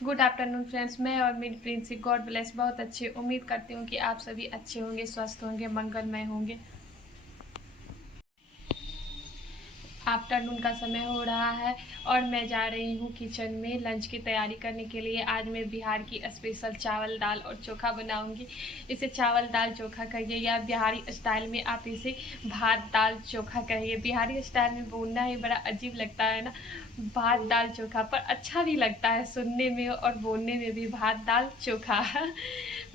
Good afternoon friends. मैं और मेरी प्रिंसी गॉड ब्लेस बहुत अच्छे। उम्मीद करती हूँ कि आप सभी अच्छे होंगे, स्वस्थ होंगे, मंगलमय होंगे। आफ्टरनून का समय हो रहा है और मैं जा रही हूँ किचन में लंच की तैयारी करने के लिए। आज मैं बिहार की स्पेशल चावल दाल और चोखा बनाऊंगी। इसे चावल दाल चोखा कहिए या बिहारी स्टाइल में आप इसे भात दाल चोखा कहिए। बिहारी स्टाइल में बोलना ही बड़ा अजीब लगता है ना, भात दाल चोखा, पर अच्छा भी लगता है सुनने में और बोलने में भी, भात दाल चोखा।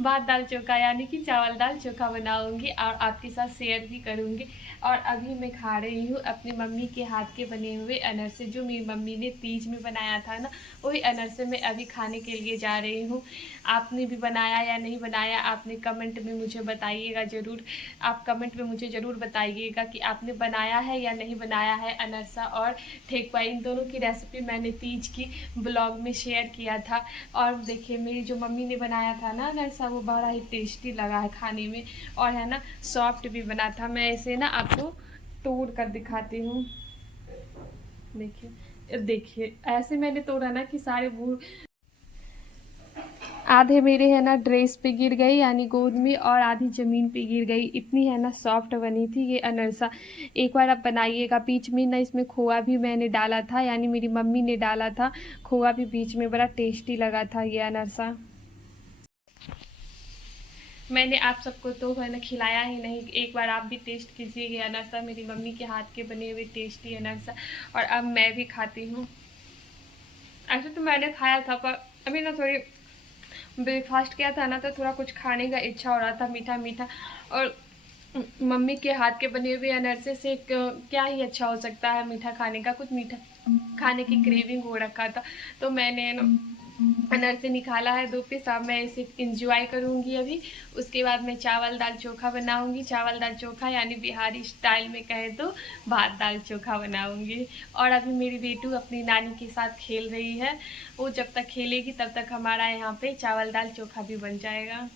भात दाल चोखा यानी कि चावल दाल चोखा बनाऊंगी और आपके साथ शेयर भी करूंगी। और अभी मैं खा रही हूँ अपनी मम्मी के हाथ के बने हुए अनरसे, जो मेरी मम्मी ने तीज में बनाया था ना, वही अनरसे मैं अभी खाने के लिए जा रही हूँ। आपने भी बनाया या नहीं बनाया, आपने कमेंट में मुझे बताइएगा ज़रूर। आप कमेंट में मुझे ज़रूर बताइएगा कि आपने बनाया है या नहीं बनाया है अनरसा और ठेकुआ। इन दोनों की रेसिपी मैंने तीज की ब्लॉग में शेयर किया था। और देखिए मेरी जो मम्मी ने बनाया था ना अनरसा, वो बड़ा ही टेस्टी लगा है खाने में, और है ना सॉफ्ट भी बना था। मैं इसे ना आपको तोड़ कर दिखाती हूँ। देखिए देखिए, ऐसे मैंने तोड़ा ना कि सारे वो आधे मेरे है ना ड्रेस पे गिर गई यानी गोद में, और आधी ज़मीन पे गिर गई। इतनी है ना सॉफ्ट बनी थी ये अनरसा। एक बार आप बनाइएगा। बीच में ना इसमें खोआ भी मैंने डाला था, यानी मेरी मम्मी ने डाला था खोआ भी बीच में। बड़ा टेस्टी लगा था ये अनरसा। मैंने आप सबको तो है ना खिलाया ही नहीं, एक बार आप भी टेस्ट कीजिए ये अनरसा, मेरी मम्मी के हाथ के बने हुए टेस्टी अनरसा। और अब मैं भी खाती हूँ। ऐसे तो मैंने खाया था, पर अभी ना थोड़ी ब्रेकफास्ट किया था ना, तो थोड़ा कुछ खाने का इच्छा हो रहा था, मीठा मीठा। और मम्मी के हाथ के बने हुए अनरसे से क्या ही अच्छा हो सकता है मीठा खाने का। कुछ मीठा खाने की क्रेविंग हो रखा था, तो मैंने ना अनरसे निकाला है 2 पीस। अब मैं इसे इंजॉय करूँगी अभी। उसके बाद मैं चावल दाल चोखा बनाऊँगी। चावल दाल चोखा यानी बिहारी स्टाइल में कहे तो भात दाल चोखा बनाऊँगी। और अभी मेरी बेटू अपनी नानी के साथ खेल रही है। वो जब तक खेलेगी तब तक हमारा यहाँ पे चावल दाल चोखा भी बन जाएगा।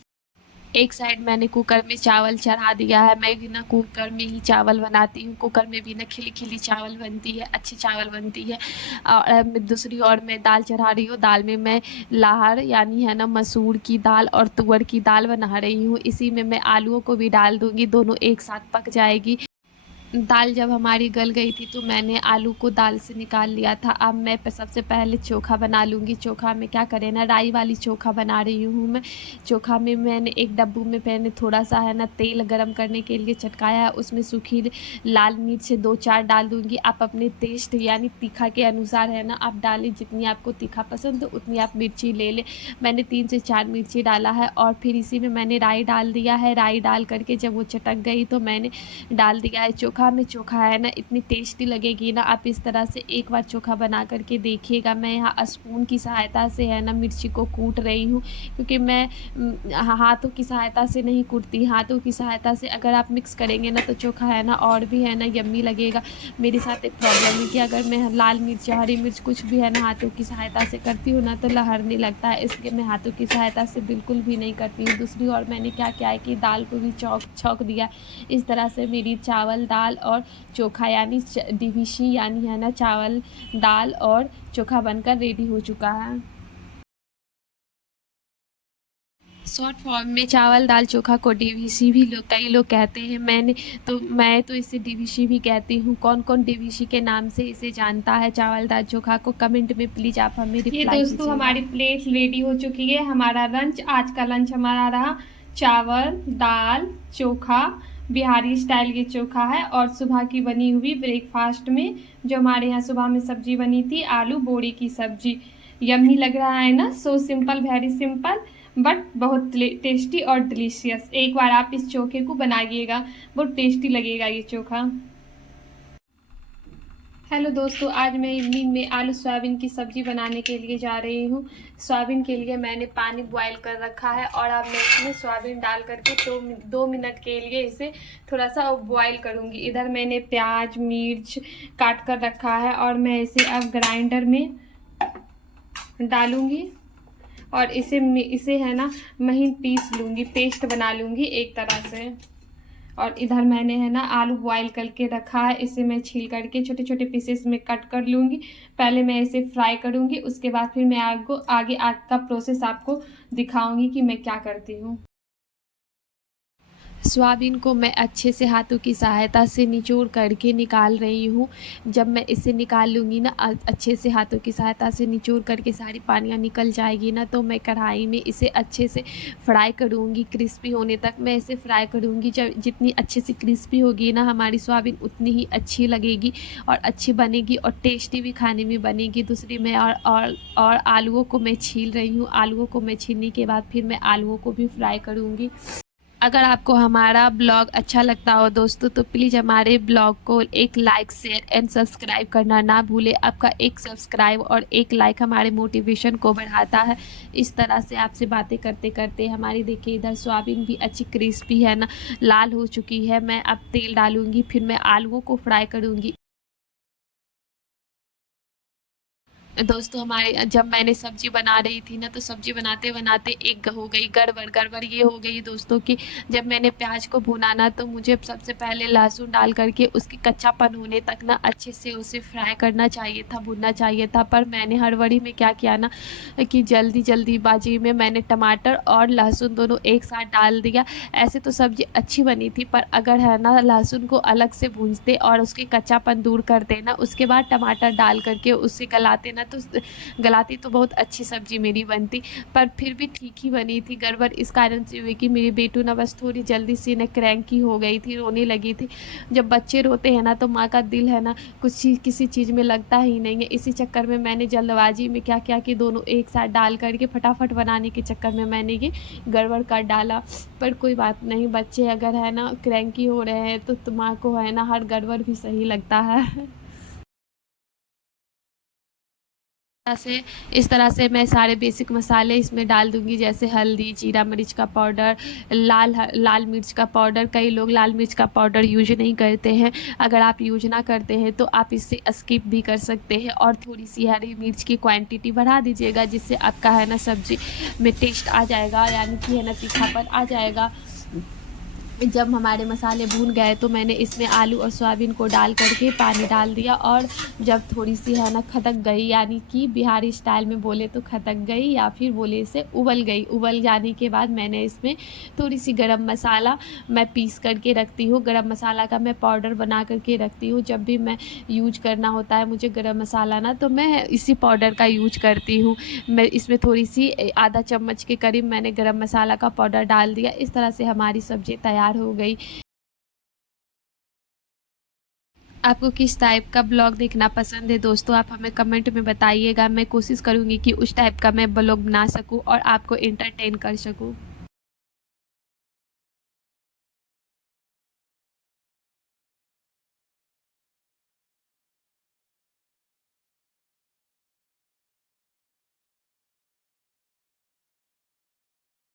एक साइड मैंने कुकर में चावल चढ़ा दिया है। मैं भी ना कुकर में ही चावल बनाती हूँ। कुकर में भी ना खिली खिली चावल बनती है, अच्छी चावल बनती है। और दूसरी ओर मैं दाल चढ़ा रही हूँ। दाल में मैं लाहर यानी है ना मसूर की दाल और तुअर की दाल बना रही हूँ। इसी में मैं आलूओं को भी डाल दूँगी, दोनों एक साथ पक जाएगी। दाल जब हमारी गल गई थी तो मैंने आलू को दाल से निकाल लिया था। अब मैं सबसे पहले चोखा बना लूँगी। चोखा में क्या करें ना, राई वाली चोखा बना रही हूँ मैं। चोखा में मैंने एक डब्बू में मैंने थोड़ा सा है ना तेल गरम करने के लिए चटकाया है। उसमें सूखी लाल मिर्च 2-4 डाल दूँगी। आप अपने टेस्ट यानी तीखा के अनुसार है ना आप डालें, जितनी आपको तीखा पसंद हो उतनी आप मिर्ची ले लें। मैंने 3 से 4 मिर्ची डाला है। और फिर इसी में मैंने राई डाल दिया है। राई डाल करके जब वो चटक गई तो मैंने डाल दिया है चोखा। में चोखा है ना इतनी टेस्टी लगेगी ना, आप इस तरह से एक बार चोखा बना करके देखिएगा। मैं यहाँ स्पून की सहायता से है ना मिर्ची को कूट रही हूँ, क्योंकि मैं हाथों की सहायता से नहीं कूटती। हाथों की सहायता से अगर आप मिक्स करेंगे ना तो चोखा है ना और भी है ना यम्मी लगेगा। मेरे साथ एक प्रॉब्लम है कि अगर मैं लाल मिर्च हरी मिर्च कुछ भी है ना हाथों की सहायता से करती हूँ ना तो लहरने लगता है, इसलिए मैं हाथों की सहायता से बिल्कुल भी नहीं करती हूँ। दूसरी ओर मैंने क्या किया है कि दाल को भी छौंक दिया। इस तरह से मेरी चावल दाल और चोखा यानी डीवीसी यानी है ना चावल दाल और चोखा बनकर रेडी हो चुका है। शॉर्ट फॉर्म में चावल दाल चोखा को डीवीसी भी कई लोग कहते हैं। मैं तो इसे डीवीसी भी कहती हूँ। कौन कौन डीवीसी के नाम से इसे जानता है चावल दाल चोखा को, कमेंट में प्लीज़ आप हमें ये रिप्लाई दोस्तों कीजिएगा। हमारी प्लेट रेडी हो चुकी है। हमारा लंच, आज का लंच हमारा रहा चावल दाल चोखा, बिहारी स्टाइल ये चोखा है। और सुबह की बनी हुई ब्रेकफास्ट में जो हमारे यहाँ सुबह में सब्जी बनी थी, आलू बोड़ी की सब्जी। यम्मी लग रहा है ना, so simple, very simple, but बहुत टेस्टी और डिलीशियस। एक बार आप इस चोखे को बनाइएगा, बहुत टेस्टी लगेगा ये चोखा। हेलो दोस्तों, आज मैं इवनिंग में आलू सोयाबीन की सब्ज़ी बनाने के लिए जा रही हूँ। सोयाबीन के लिए मैंने पानी बॉयल कर रखा है और अब मैं इसमें सोयाबीन डाल करके 2 मिनट के लिए इसे थोड़ा सा बॉयल करूँगी। इधर मैंने प्याज मिर्च काट कर रखा है और मैं इसे अब ग्राइंडर में डालूँगी और इसे है ना महीन पीस लूँगी, पेस्ट बना लूँगी एक तरह से। और इधर मैंने है ना आलू बॉयल करके रखा है, इसे मैं छील करके छोटे छोटे पीसेस में कट कर लूँगी। पहले मैं इसे फ्राई करूँगी, उसके बाद फिर मैं आपको आगे का प्रोसेस आपको दिखाऊँगी कि मैं क्या करती हूँ। सोयाबीन को मैं अच्छे से हाथों की सहायता से निचोड़ करके निकाल रही हूँ। जब मैं इसे निकाल लूँगी ना अच्छे से हाथों की सहायता से निचोड़ करके सारी पानियाँ निकल जाएगी ना, तो मैं कढ़ाई में इसे अच्छे से फ्राई करूँगी, क्रिस्पी होने तक मैं इसे फ्राई करूँगी। जब जितनी अच्छे से क्रिस्पी होगी ना हमारी सोयाबीन, उतनी ही अच्छी लगेगी और अच्छी बनेगी और टेस्टी भी खाने में बनेगी। दूसरी मैं और आलूओं को मैं छील रही हूँ। आलूओं को मैं छीलने के बाद फिर मैं आलूओं को भी फ्राई करूँगी। अगर आपको हमारा ब्लॉग अच्छा लगता हो दोस्तों, तो प्लीज़ हमारे ब्लॉग को एक लाइक, शेयर एंड सब्सक्राइब करना ना भूलें। आपका एक सब्सक्राइब और एक लाइक हमारे मोटिवेशन को बढ़ाता है। इस तरह से आपसे बातें करते करते हमारी देखिए इधर सोयाबीन भी अच्छी क्रिस्पी है ना, लाल हो चुकी है। मैं अब तेल डालूँगी, फिर मैं आलूओं को फ्राई करूँगी। दोस्तों हमारे जब मैंने सब्ज़ी बना रही थी ना, तो सब्ज़ी बनाते बनाते एक हो गई गड़बड़ ये हो गई दोस्तों कि जब मैंने प्याज को भुना ना, तो मुझे सबसे पहले लहसुन डाल करके उसकी कच्चापन होने तक ना अच्छे से उसे फ्राई करना चाहिए था, भुनना चाहिए था। पर मैंने हड़बड़ी में क्या किया ना कि जल्दीबाजी में मैंने टमाटर और लहसुन दोनों एक साथ डाल दिया। ऐसे तो सब्ज़ी अच्छी बनी थी, पर अगर है ना लहसुन को अलग से भूंजते और उसके कच्चापन दूर करते ना, उसके बाद टमाटर डाल करके उसे गलाते ना, तो गलाती तो बहुत अच्छी सब्ज़ी मेरी बनती। पर फिर भी ठीक ही बनी थी। गड़बड़ इस कारण से हुई कि मेरी बेटू ना बस थोड़ी जल्दी से ना क्रैंकी हो गई थी, रोने लगी थी। जब बच्चे रोते हैं ना, तो माँ का दिल है ना कुछ चीज़ किसी चीज़ में लगता ही नहीं है। इसी चक्कर में मैंने जल्दबाजी में क्या किया कि दोनों एक साथ डाल करके फटाफट बनाने के चक्कर में मैंने ये गड़बड़ कर डाला। पर कोई बात नहीं, बच्चे अगर है ना क्रैंकी हो रहे हैं, तो माँ को है ना हर गड़बड़ भी सही लगता है। इस तरह से मैं सारे बेसिक मसाले इसमें डाल दूँगी, जैसे हल्दी, जीरा मरीच का पाउडर, लाल मिर्च का पाउडर। कई लोग लाल मिर्च का पाउडर यूज़ नहीं करते हैं। अगर आप यूज़ ना करते हैं तो आप इसे स्किप भी कर सकते हैं और थोड़ी-सी हरी मिर्च की क्वांटिटी बढ़ा दीजिएगा, जिससे आपका है ना सब्ज़ी में टेस्ट आ जाएगा, यानी कि है ना तीखापन आ जाएगा। जब हमारे मसाले भून गए, तो मैंने इसमें आलू और सोयाबीन को डाल करके पानी डाल दिया, और जब थोड़ी सी है ना खदक गई, यानी कि बिहारी स्टाइल में बोले तो खदक गई, या फिर बोले इसे उबल गई, उबल जाने के बाद मैंने इसमें थोड़ी सी गरम मसाला मैं पीस करके रखती हूँ। गरम मसाला का मैं पाउडर बना करके रखती हूँ। जब भी मैं यूज करना होता है मुझे गरम मसाला ना, तो मैं इसी पाउडर का यूज करती हूँ। मैं इसमें थोड़ी सी आधा चम्मच के करीब मैंने गरम मसाला का पाउडर डाल दिया। इस तरह से हमारी सब्ज़ी तैयार हो गई। आपको किस टाइप का ब्लॉग देखना पसंद है दोस्तों, आप हमें कमेंट में बताइएगा। मैं कोशिश करूँगी कि उस टाइप का मैं ब्लॉग बना सकूँ और आपको एंटरटेन कर सकूँ।